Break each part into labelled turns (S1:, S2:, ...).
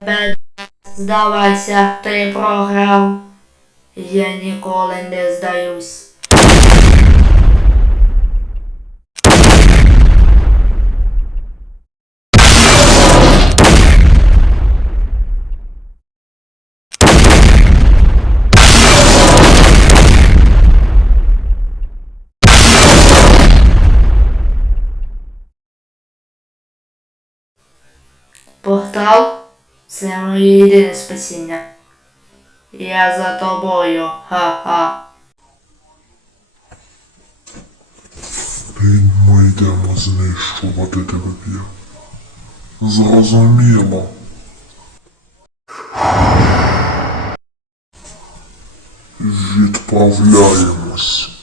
S1: тебе здавайся, ти програв. Я ніколи не здаюсь. Портал це моє єдине спасіння. Я за тобою, ха-ха.
S2: Ми йдемо знищувати тебе п'є. Зрозуміло. Відправляємось.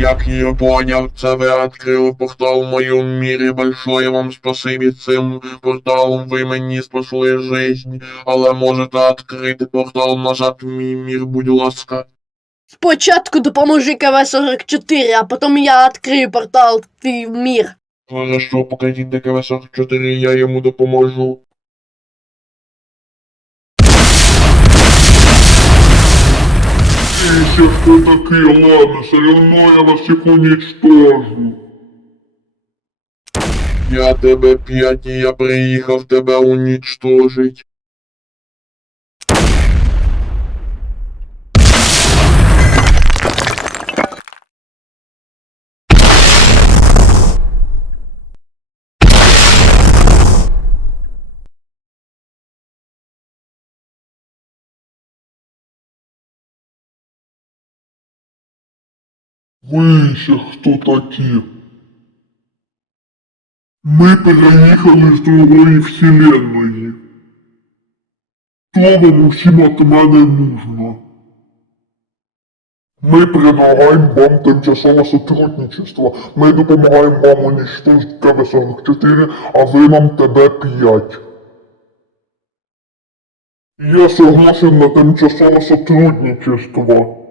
S3: Як я понял, це ви відкрили портал в моєму мірі. Большое вам спасибі цим порталом ви мені спасли жизнь. Але можете відкрити портал назад в мій мір, будь ласка.
S4: Спочатку допоможи КВ-44, а потім я відкрию портал в твій мір.
S3: Хорошо, покажіть ДКВ 44, я йому допоможу.
S2: Еще кто такие, ладно, все равно я вас всех уничтожу.
S3: Я тебе п'ять, і я приїхав тебе унічтожить.
S2: Ви ще хто такі? Ми переїхали з другої вселенної. Що усім від мене нужно? Ми предлагаємо вам тимчасове сотрудничество. Ми допомагаємо вам уничтожити КБ-44, а ви нам ТБ-5. Я согласен на тимчасове сотрудничество.